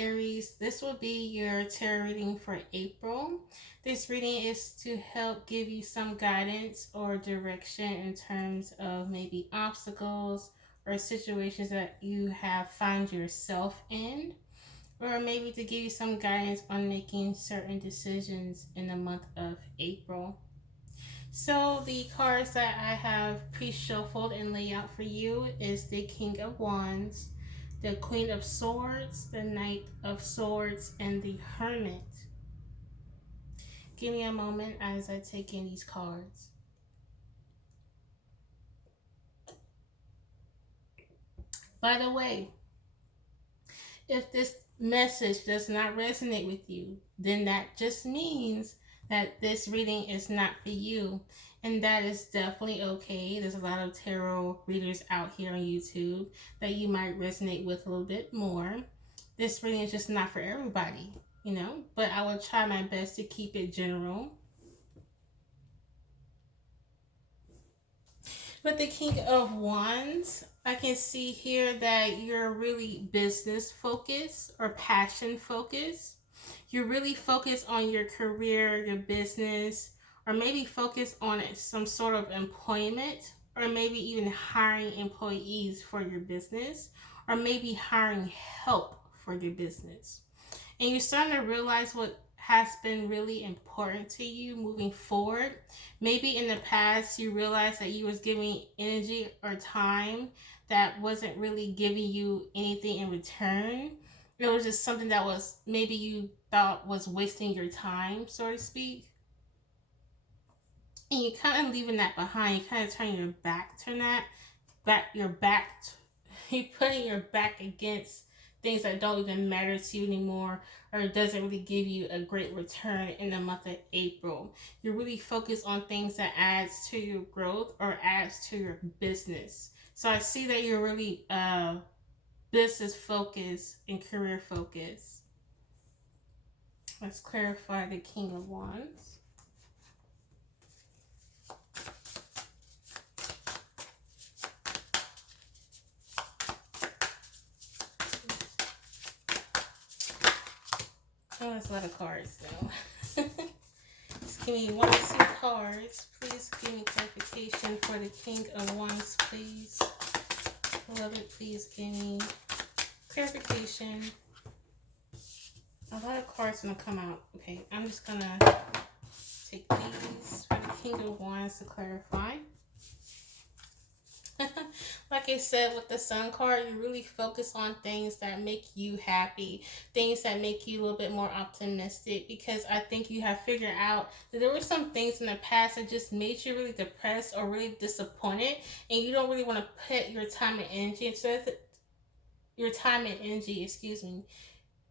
Aries. This will be your tarot reading for April. This reading is to help give you some guidance or direction in terms of maybe obstacles or situations that you have found yourself in, or maybe to give you some guidance on making certain decisions in the month of April. So the cards that I have pre-shuffled and laid out for you is the King of Wands, the Queen of Swords, the Knight of Swords, and the Hermit. Give me a moment as I take in these cards. By the way, if this message does not resonate with you, then that just means that this reading is not for you. And that is definitely okay. There's a lot of tarot readers out here on YouTube that you might resonate with a little bit more. This reading is just not for everybody, you know, but I will try my best to keep it general. With the King of Wands, I can see here that you're really business focused or passion focused. You're really focused on your career, your business, or maybe focused on some sort of employment, or maybe even hiring employees for your business, or maybe hiring help for your business. And you're starting to realize what has been really important to you moving forward. Maybe in the past you realized that you was giving energy or time that wasn't really giving you anything in return. It was just something that was maybe you thought was wasting your time, so to speak. And you kind of leaving that behind. You kind of turn your back to that. You're putting your back against things that don't even matter to you anymore, or it doesn't really give you a great return in the month of April. You're really focused on things that adds to your growth or adds to your business. So I see that you're really business focused and career focused. Let's clarify the King of Wands. Oh, that's a lot of cards though. Just give me 1 or 2 cards. Please give me clarification for the King of Wands, please. Love it. Please give me clarification. A lot of cards gonna come out. Okay, I'm just gonna take these for the King of Wands to clarify. Like I said, with the Sun card, you really focus on things that make you happy, things that make you a little bit more optimistic, because I think you have figured out that there were some things in the past that just made you really depressed or really disappointed, and you don't really want to put your time and energy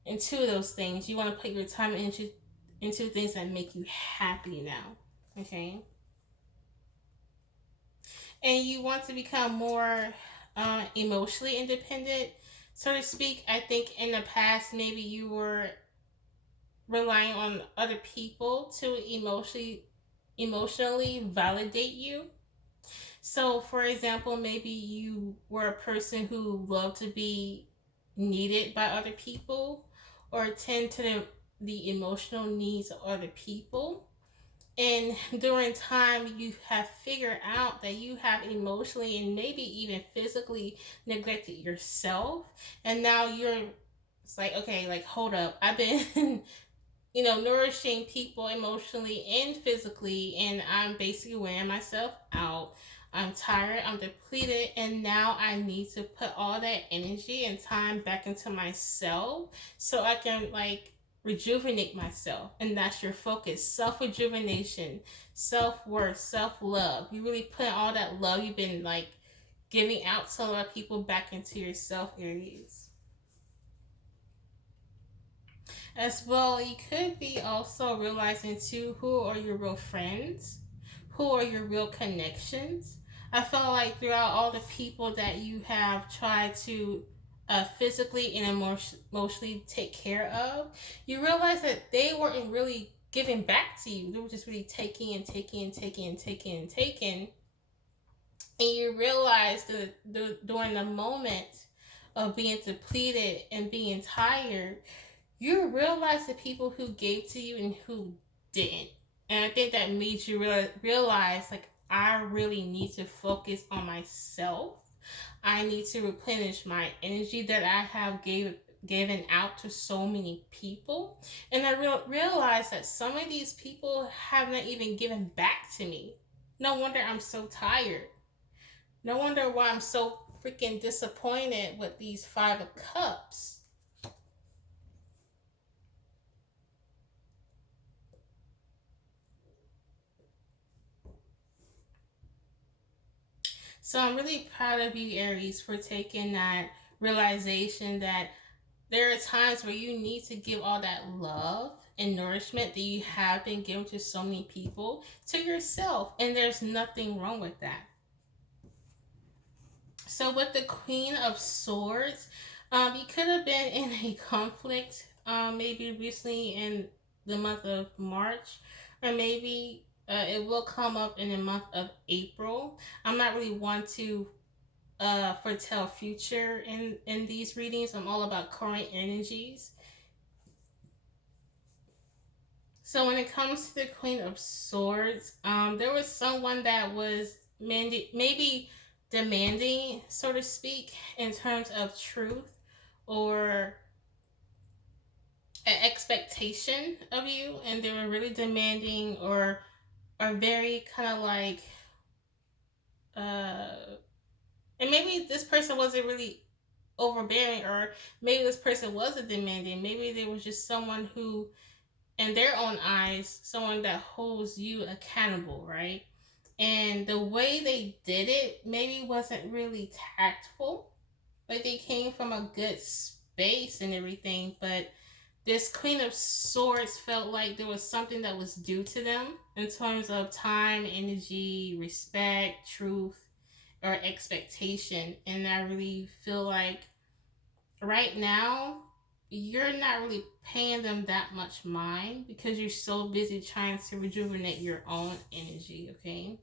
into those things. You want to put your time and energy into things that make you happy now. Okay? And you want to become more emotionally independent, so to speak. I think in the past, maybe you were relying on other people to emotionally validate you. So, for example, maybe you were a person who loved to be needed by other people or attend to the emotional needs of other people. And during time, you have figured out that you have emotionally and maybe even physically neglected yourself. And now it's like, okay, like, hold up. I've been, nourishing people emotionally and physically, and I'm basically wearing myself out. I'm tired, I'm depleted, and now I need to put all that energy and time back into myself so I can, like, rejuvenate myself. And that's your focus: self-rejuvenation, self-worth, self-love. You really put all that love you've been, like, giving out to a lot of people back into yourself, Aries. As well, you could be also realizing too, who are your real friends, who are your real connections. I felt like throughout all the people that you have tried to physically and emotionally take care of, you realize that they weren't really giving back to you. They were just really taking and taking and taking and taking and taking. And you realize that during the moment of being depleted and being tired, you realize the people who gave to you and who didn't. And I think that made you realize, like, I really need to focus on myself. I need to replenish my energy that I have given out to so many people. And I realized that some of these people have not even given back to me. No wonder I'm so tired. No wonder why I'm so freaking disappointed with these Five of Cups. So I'm really proud of you, Aries, for taking that realization that there are times where you need to give all that love and nourishment that you have been given to so many people to yourself. And there's nothing wrong with that. So with the Queen of Swords, you could have been in a conflict, maybe recently in the month of March, or maybe it will come up in the month of April. I'm not really one to foretell future in these readings. I'm all about current energies. So when it comes to the Queen of Swords, there was someone that was maybe demanding, so to speak, in terms of truth or an expectation of you, and they were really demanding or are very kind of like, uh, and maybe this person wasn't really overbearing, or maybe this person wasn't demanding. Maybe there was just someone who, in their own eyes, someone that holds you accountable, right? And the way they did it maybe wasn't really tactful. Like, they came from a good space and everything, but this Queen of Swords felt like there was something that was due to them in terms of time, energy, respect, truth, or expectation. And I really feel like right now you're not really paying them that much mind because you're so busy trying to rejuvenate your own energy, okay?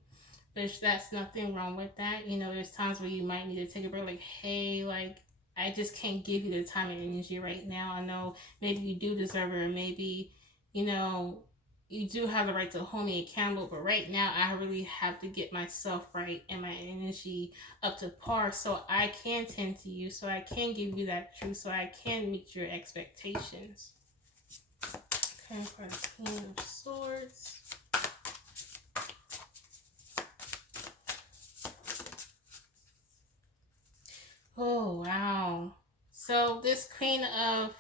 That's nothing wrong with that. You know, there's times where you might need to take a break, like, hey, like, I just can't give you the time and energy right now. I know maybe you do deserve it, or maybe, you know, you do have the right to hold me accountable, but right now I really have to get myself right and my energy up to par so I can tend to you, so I can give you that truth, so I can meet your expectations. Okay, for the Queen of Swords. Oh, wow. So this Queen of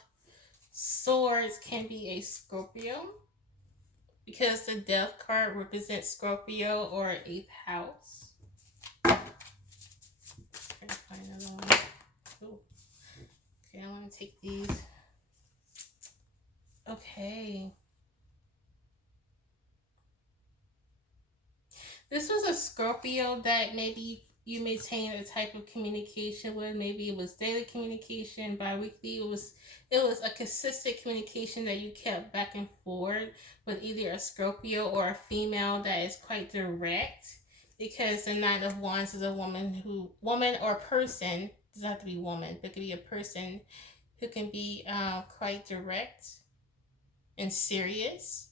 Swords can be a Scorpio because the Death card represents Scorpio or 8th house. Okay, find another one. Ooh. Okay, I want to take these. Okay. This was a Scorpio that maybe you maintain a type of communication with. Maybe it was daily communication, bi-weekly. It was a consistent communication that you kept back and forth with either a Scorpio or a female that is quite direct. Because the Knight of Wands is a woman or person, doesn't have to be woman, but it could be a person who can be quite direct and serious.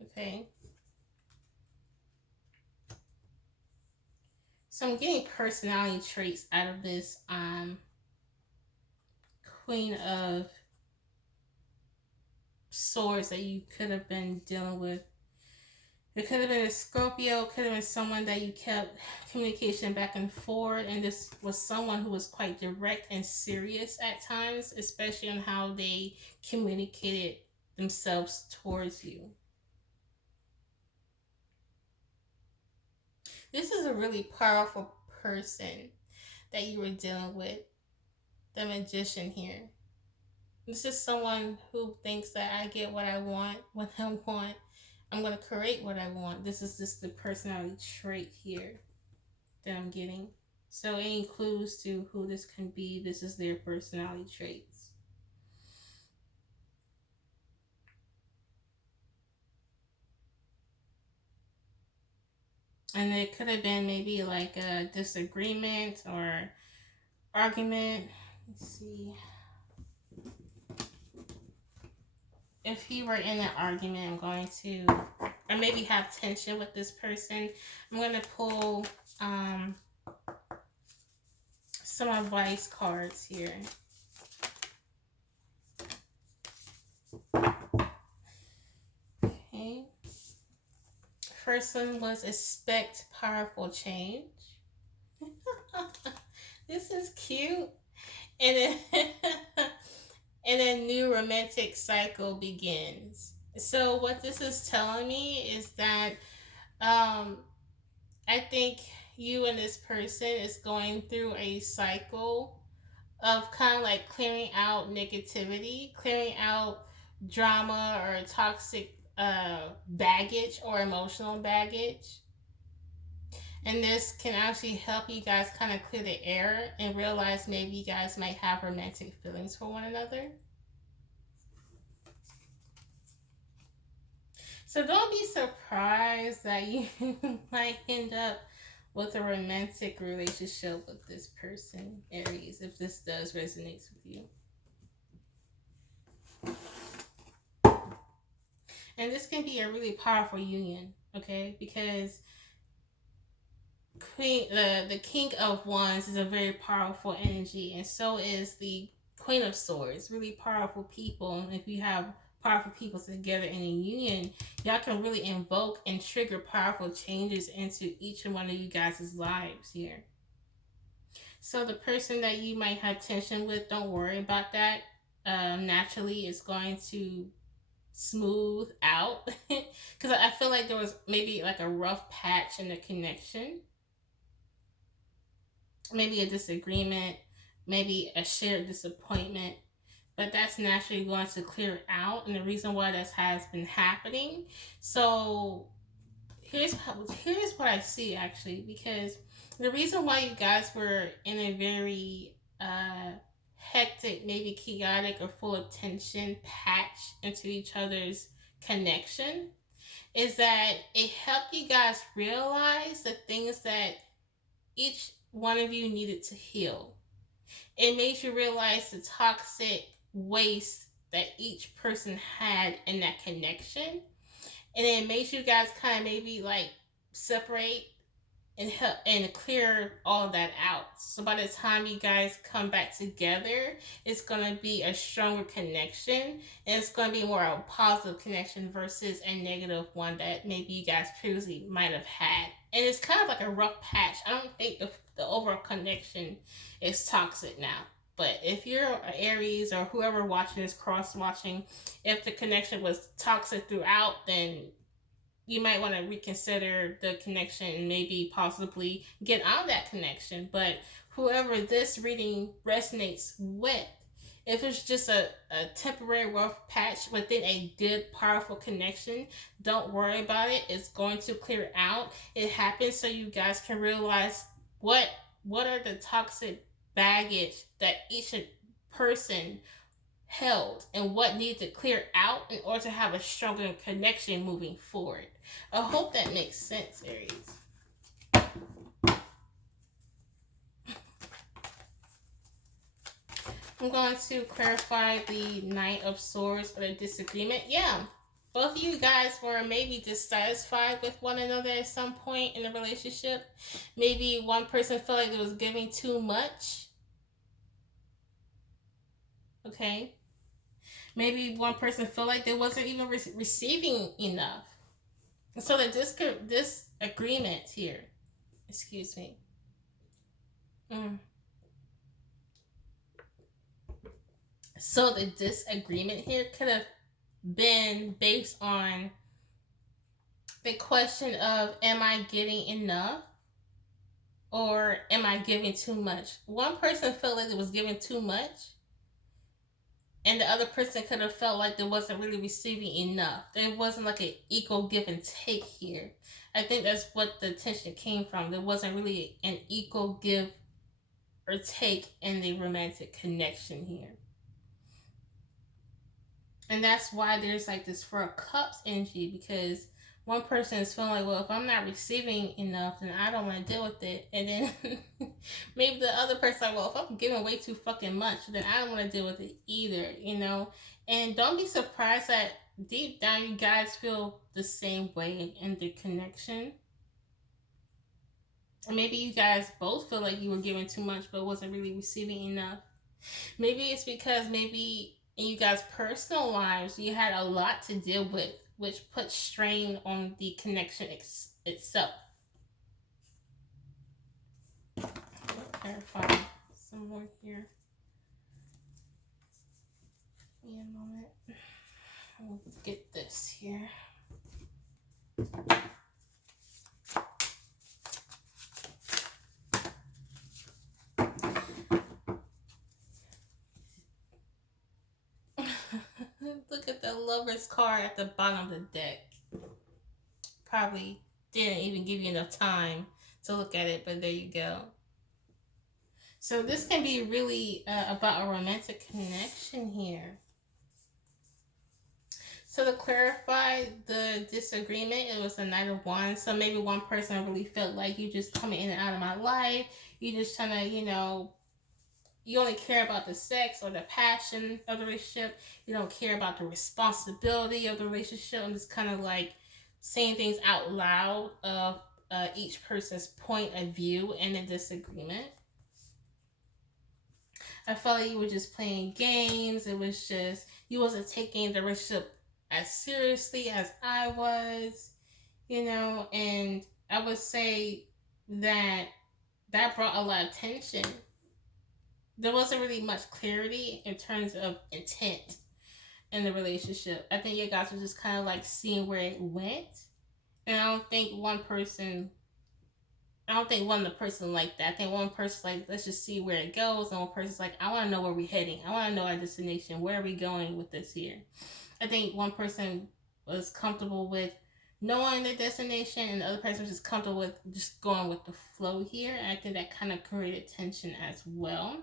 Okay. So I'm getting personality traits out of this Queen of Swords that you could have been dealing with. It could have been a Scorpio, it could have been someone that you kept communication back and forth, and this was someone who was quite direct and serious at times, especially on how they communicated themselves towards you. This is a really powerful person that you were dealing with, the Magician here. This is someone who thinks that I get what I want when I want. I'm going to create what I want. This is just the personality trait here that I'm getting. So any clues to who this can be, this is their personality traits. And it could have been maybe like a disagreement or argument. Let's see. If he were in an argument, I'm going to, or maybe have tension with this person, I'm going to pull some advice cards here. Okay. First one was expect powerful change. This is cute. And then, and a new romantic cycle begins. So what this is telling me is that um, I think you and this person is going through a cycle of kind of like clearing out negativity, clearing out drama or toxic baggage or emotional baggage. And this can actually help you guys kind of clear the air and realize maybe you guys might have romantic feelings for one another. So don't be surprised that you might end up with a romantic relationship with this person, Aries, if this does resonate with you. And this can be a really powerful union, okay? Because the King of Wands is a very powerful energy, and so is the Queen of Swords. Really powerful people. And if you have powerful people together in a union, y'all can really invoke and trigger powerful changes into each and one of you guys' lives here. So the person that you might have tension with, don't worry about that. Naturally, it's going to smooth out because I feel like there was maybe like a rough patch in the connection, maybe a disagreement, maybe a shared disappointment, but that's naturally going to clear out. And the reason why that has been happening, so here's what I see actually, because the reason why you guys were in a very hectic, maybe chaotic or full of tension patch into each other's connection is that it helped you guys realize the things that each one of you needed to heal. It made you realize the toxic waste that each person had in that connection. And it made you guys kind of maybe like separate and help and clear all that out. So by the time you guys come back together, it's gonna be a stronger connection, and it's gonna be more of a positive connection versus a negative one that maybe you guys previously might have had. And it's kind of like a rough patch. I don't think the overall connection is toxic now. But if you're an Aries or whoever watching this cross watching, if the connection was toxic throughout, then you might want to reconsider the connection and maybe possibly get out of that connection. But whoever this reading resonates with, if it's just a temporary rough patch within a good, powerful connection, don't worry about it. It's going to clear out. It happens so you guys can realize what are the toxic baggage that each person held and what needs to clear out in order to have a stronger connection moving forward. I hope that makes sense, Aries. I'm going to clarify the Knight of Swords or the disagreement. Yeah, both of you guys were maybe dissatisfied with one another at some point in the relationship. Maybe one person felt like it was giving too much. Okay. Maybe one person felt like they wasn't even receiving enough. So the disagreement here, excuse me. So the disagreement here could have been based on the question of, am I getting enough? Or am I giving too much? One person felt like it was giving too much, and the other person could have felt like they wasn't really receiving enough. There wasn't like an equal give and take here. I think that's what the tension came from. There wasn't really an equal give or take in the romantic connection here. And that's why there's like this Four of Cups energy, because one person is feeling like, well, if I'm not receiving enough, then I don't want to deal with it. And then maybe the other person like, well, if I'm giving way too fucking much, then I don't want to deal with it either, you know? And don't be surprised that deep down you guys feel the same way in the connection. Or maybe you guys both feel like you were giving too much but wasn't really receiving enough. Maybe it's because maybe in you guys' personal lives you had a lot to deal with, which put strain on the connection itself. Clarify some more here. Give me a moment. I'll get this here. Look at the lover's card at the bottom of the deck. Probably didn't even give you enough time to look at it, but there you go. So this can be really about a romantic connection here. So to clarify the disagreement, it was a Knight of Wands. So maybe one person really felt like you just coming in and out of my life. You just trying to, you only care about the sex or the passion of the relationship. You don't care about the responsibility of the relationship. I'm just kind of like saying things out loud of each person's point of view in a disagreement. I felt like you were just playing games. It was just, you wasn't taking the relationship as seriously as I was, and I would say that brought a lot of tension. There wasn't really much clarity in terms of intent in the relationship. I think you guys were just kind of like seeing where it went. And I don't think one of the person like that. I think one person's like, let's just see where it goes. And one person's like, I want to know where we're heading. I want to know our destination. Where are we going with this here? I think one person was comfortable with knowing the destination and the other person was just comfortable with just going with the flow here. And I think that kind of created tension as well.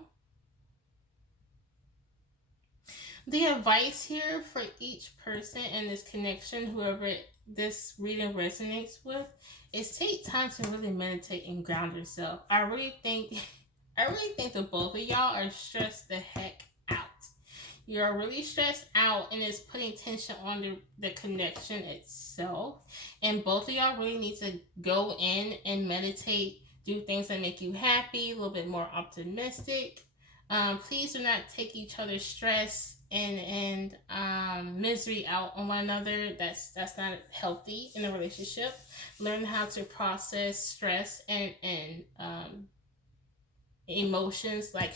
The advice here for each person in this connection, whoever this reading resonates with, is take time to really meditate and ground yourself. I really think the both of y'all are stressed the heck out. You're really stressed out and it's putting tension on the connection itself. And both of y'all really need to go in and meditate, do things that make you happy, a little bit more optimistic. Please do not take each other's stress and misery out on one another. That's not healthy in a relationship. Learn how to process stress and emotions like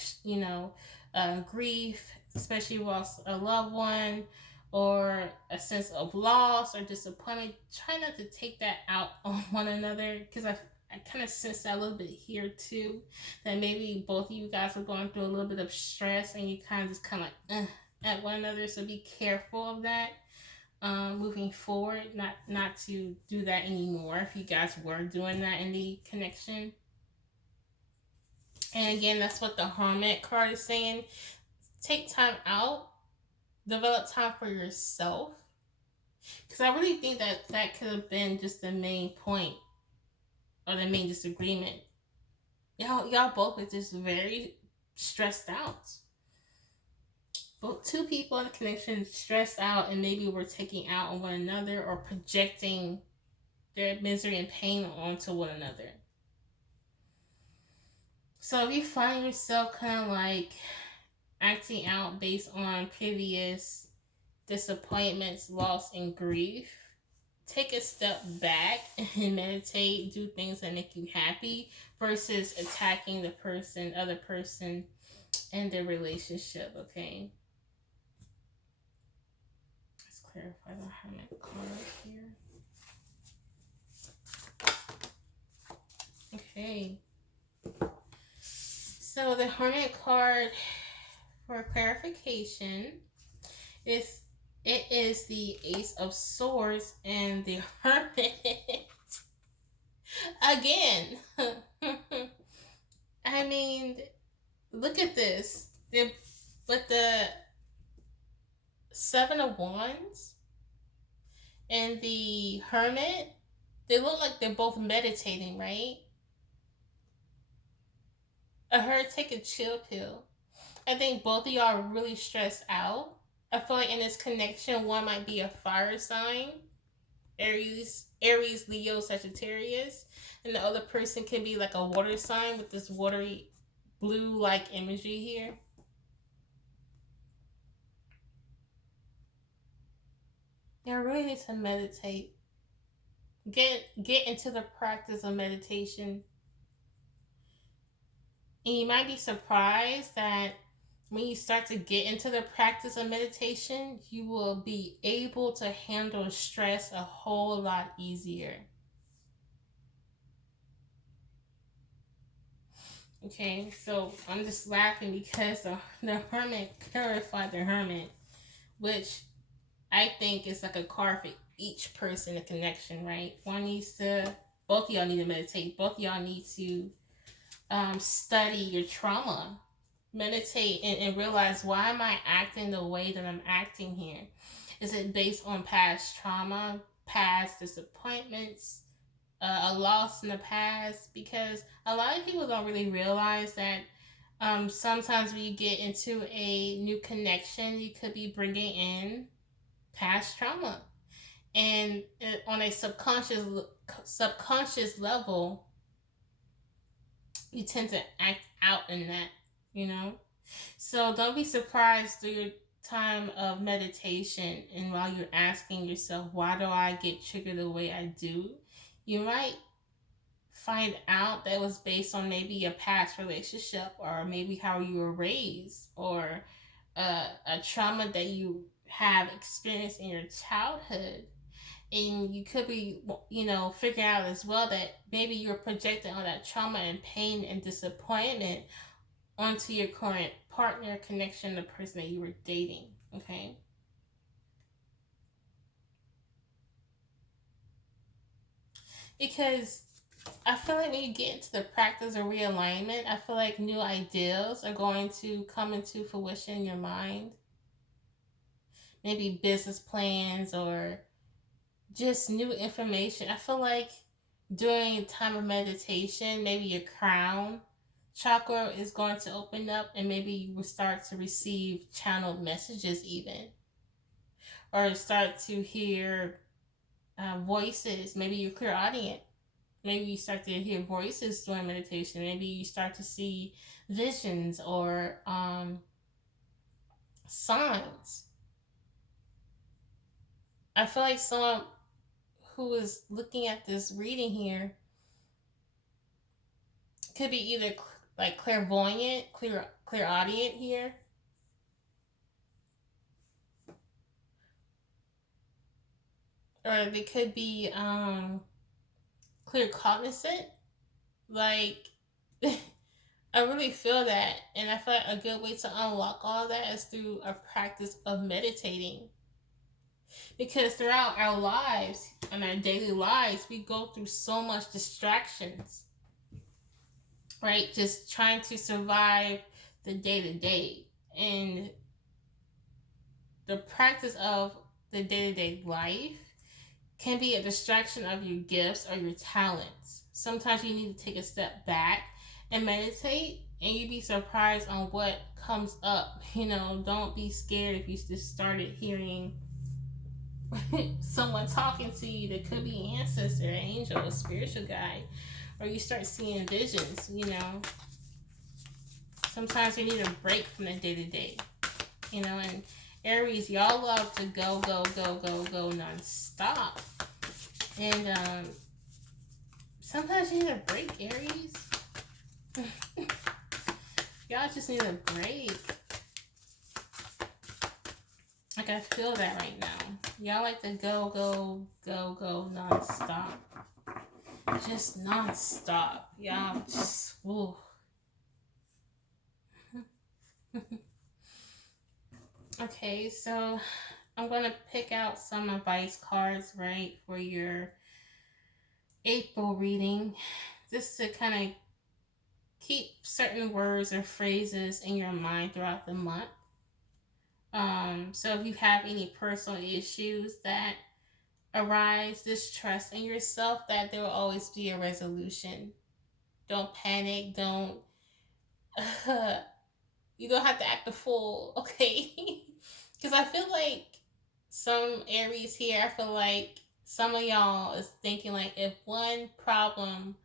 grief, especially lost a loved one or a sense of loss or disappointment. Try not to take that out on one another, because I kind of sense that a little bit here too, that maybe both of you guys are going through a little bit of stress and you kind of just kind of like at one another. So be careful of that moving forward, not to do that anymore if you guys were doing that in the connection. And again, that's what the Hermit card is saying. Take time out, develop time for yourself, because I really think that could have been just the main point or the main disagreement. Y'all both are just very stressed out. Both two people in the connection stressed out, and maybe we're taking out on one another or projecting their misery and pain onto one another. So if you find yourself kind of like acting out based on previous disappointments, loss, and grief, take a step back and meditate, do things that make you happy versus attacking the other person and their relationship, okay? Let's clarify the Hermit card here. Okay. So the Hermit card, for clarification, is the Ace of Swords and the Hermit. Again. I mean, look at this. With the Seven of Wands and the Hermit, they look like they're both meditating, right? I heard take a chill pill. I think both of y'all are really stressed out. I feel like in this connection, one might be a fire sign, Aries, Leo, Sagittarius, and the other person can be like a water sign with this watery blue like imagery here. You really need to meditate. Get into the practice of meditation. And you might be surprised that when you start to get into the practice of meditation, you will be able to handle stress a whole lot easier. Okay, so I'm just laughing because the hermit clarified the hermit, which I think is like a card for each person, a connection, right? One needs to, both of y'all need to meditate. Both of y'all need to study your trauma, meditate, and realize, why am I acting the way that I'm acting here? Is it based on past trauma, past disappointments, a loss in the past? Because a lot of people don't really realize that sometimes when you get into a new connection, you could be bringing in past trauma, and on a subconscious level, you tend to act out in that, you know. So don't be surprised through your time of meditation and while you're asking yourself, why do I get triggered the way I do? You might find out that it was based on maybe a past relationship, or maybe how you were raised, or a trauma that you have experienced in your childhood. And you could be, figuring out as well that maybe you're projecting all that trauma and pain and disappointment onto your current partner, connection, the person that you were dating. Okay. Because I feel like when you get into the practice of realignment, I feel like new ideas are going to come into fruition in your mind. Maybe business plans, or just new information. I feel like during time of meditation, maybe your crown chakra is going to open up, and maybe you will start to receive channeled messages, even, or start to hear voices. Maybe you're clairaudient. Maybe you start to hear voices during meditation. Maybe you start to see visions, or signs. I feel like someone who is looking at this reading here could be either like clairvoyant, clairaudient here, or they could be clear cognizant. Like, I really feel that, and I feel like a good way to unlock all that is through a practice of meditating. Because throughout our lives and our daily lives, we go through so much distractions, right? Just trying to survive the day to day. And the practice of the day to day life can be a distraction of your gifts or your talents. Sometimes you need to take a step back and meditate, and you'd be surprised on what comes up. Don't be scared if you just started hearing someone talking to you that could be an ancestor, an angel, a spiritual guide, or you start seeing visions. Sometimes you need a break from the day to day, and Aries, y'all love to go, go, go, go, go nonstop. And sometimes you need a break, Aries. Y'all just need a break. Like, I feel that right now. Y'all like to go, go, go, go nonstop. Just nonstop. Y'all just, woo. Okay, so I'm going to pick out some advice cards, right, for your April reading, just to kind of keep certain words or phrases in your mind throughout the month. So if you have any personal issues that Arise, this trust in yourself that there will always be a resolution. Don't panic. Don't. You don't have to act a fool, okay? Because I feel like some Aries here, I feel like some of y'all is thinking like if one problem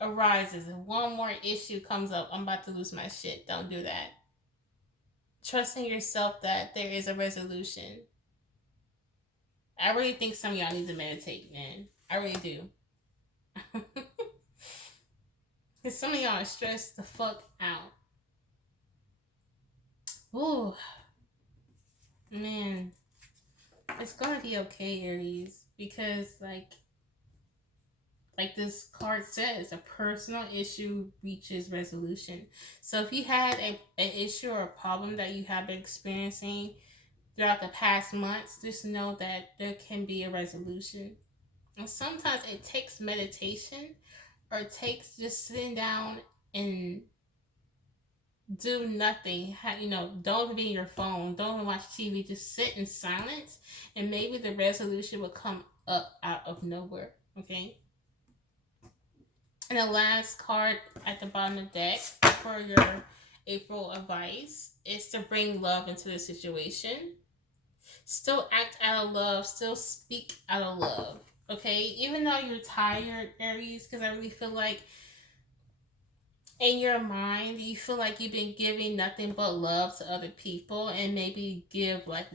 arises and one more issue comes up, I'm about to lose my shit. Don't do that. Trust in yourself that there is a resolution. I really think some of y'all need to meditate, man. I really do. Because some of y'all are stressed the fuck out. Ooh, man. It's gonna be okay, Aries. Because, like this card says, a personal issue reaches resolution. So if you had an issue or a problem that you have been experiencing throughout the past months, just know that there can be a resolution. And sometimes it takes meditation or it takes just sitting down and do nothing. Don't even be on your phone. Don't even watch TV. Just sit in silence, and maybe the resolution will come up out of nowhere. Okay. And the last card at the bottom of the deck for your April advice is to bring love into the situation. Still act out of love. Still speak out of love. Okay, even though you're tired, Aries, because I really feel like in your mind you feel like you've been giving nothing but love to other people and maybe give like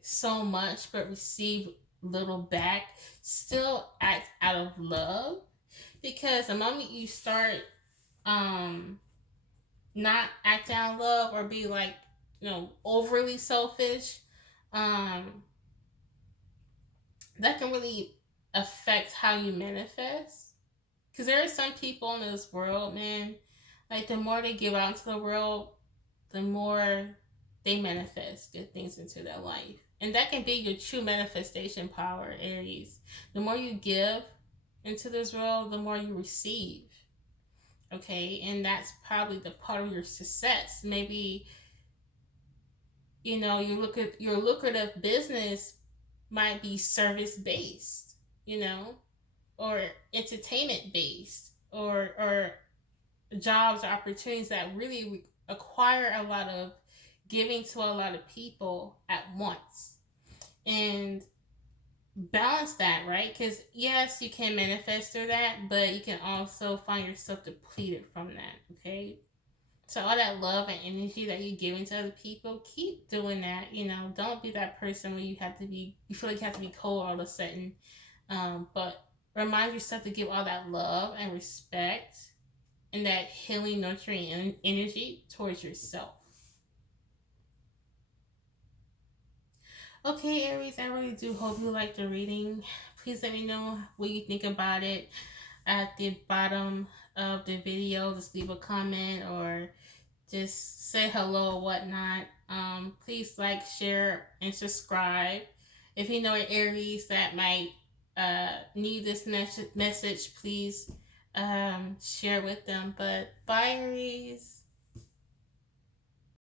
so much but receive little back. Still act out of love, because the moment you start um not act out of love or be like overly selfish, um that can really affect how you manifest. Because there are some people in this world, man, like the more they give out into the world, the more they manifest good things into their life. And that can be your true manifestation power, Aries. The more you give into this world, the more you receive. Okay, and that's probably the part of your success. Maybe your lucrative business might be service based, or entertainment based, or jobs or opportunities that really acquire a lot of giving to a lot of people at once. And balance that, right? Because yes, you can manifest through that, but you can also find yourself depleted from that. Okay, so all that love and energy that you're giving to other people, keep doing that. Don't be that person where you feel like you have to be cold all of a sudden. But remind yourself to give all that love and respect and that healing, nurturing energy towards yourself. Okay, Aries, I really do hope you liked the reading. Please let me know what you think about it at the bottom of the video. Just leave a comment or just say hello or whatnot. Please like, share, and subscribe. If you know an Aries that might need this message, please share with them. But bye, Aries.